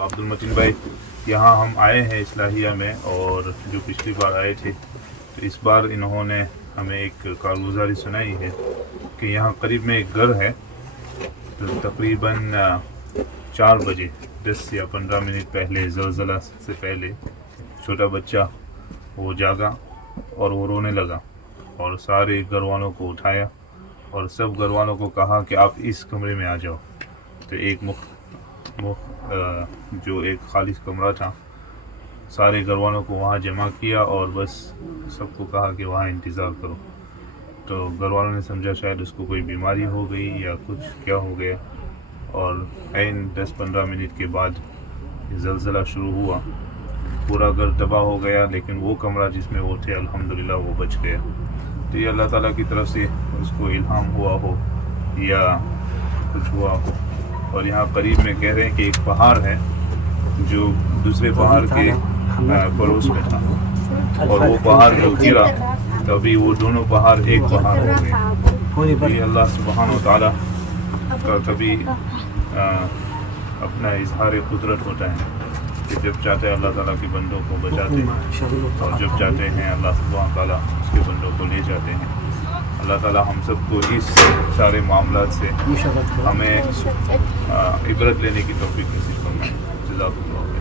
عبد المتین بھائی، یہاں ہم آئے ہیں اصلاحیہ میں، اور جو پچھلی بار آئے تھے تو اس بار انہوں نے ہمیں ایک کارگزاری سنائی ہے کہ یہاں قریب میں ایک گھر ہے، تو تقریباً 4 بجے 10 یا 15 منٹ پہلے، زلزلہ سے پہلے، چھوٹا بچہ وہ جاگا اور وہ رونے لگا، اور سارے گھر والوں کو اٹھایا اور سب گھر والوں کو کہا کہ آپ اس کمرے میں آ جاؤ. تو ایک جو ایک خالص کمرہ تھا، سارے گھر والوں کو وہاں جمع کیا اور بس سب کو کہا کہ وہاں انتظار کرو. تو گھر والوں نے سمجھا شاید اس کو کوئی بیماری ہو گئی یا کچھ کیا ہو گیا، اور عین 10-15 منٹ کے بعد زلزلہ شروع ہوا. پورا گھر تباہ ہو گیا، لیکن وہ کمرہ جس میں وہ تھے الحمدللہ وہ بچ گیا. تو یہ اللہ تعالیٰ کی طرف سے اس کو الہام ہوا ہو یا کچھ ہوا ہو. اور یہاں قریب میں کہہ رہے ہیں کہ ایک پہاڑ ہے جو دوسرے پہاڑ کے پڑوس میں تھا، اور وہ پہاڑ جو گرا تبھی وہ دونوں پہاڑ ایک پہاڑ ہو گئے. یہ اللہ سبحانہ و تعالیٰ کا کبھی اپنا اظہار قدرت ہوتا ہے کہ جب چاہتے ہیں اللہ تعالیٰ کے بندوں کو بچاتے ہیں، اور جب چاہتے ہیں اللہ سبحانہ تعالیٰ اس کے بندوں کو لے جاتے ہیں. اللہ تعالیٰ ہم سب کو اس سارے معاملات سے ہمیں عبرت لینے کی توفیق نصیب فرمائے. جزاک اللہ.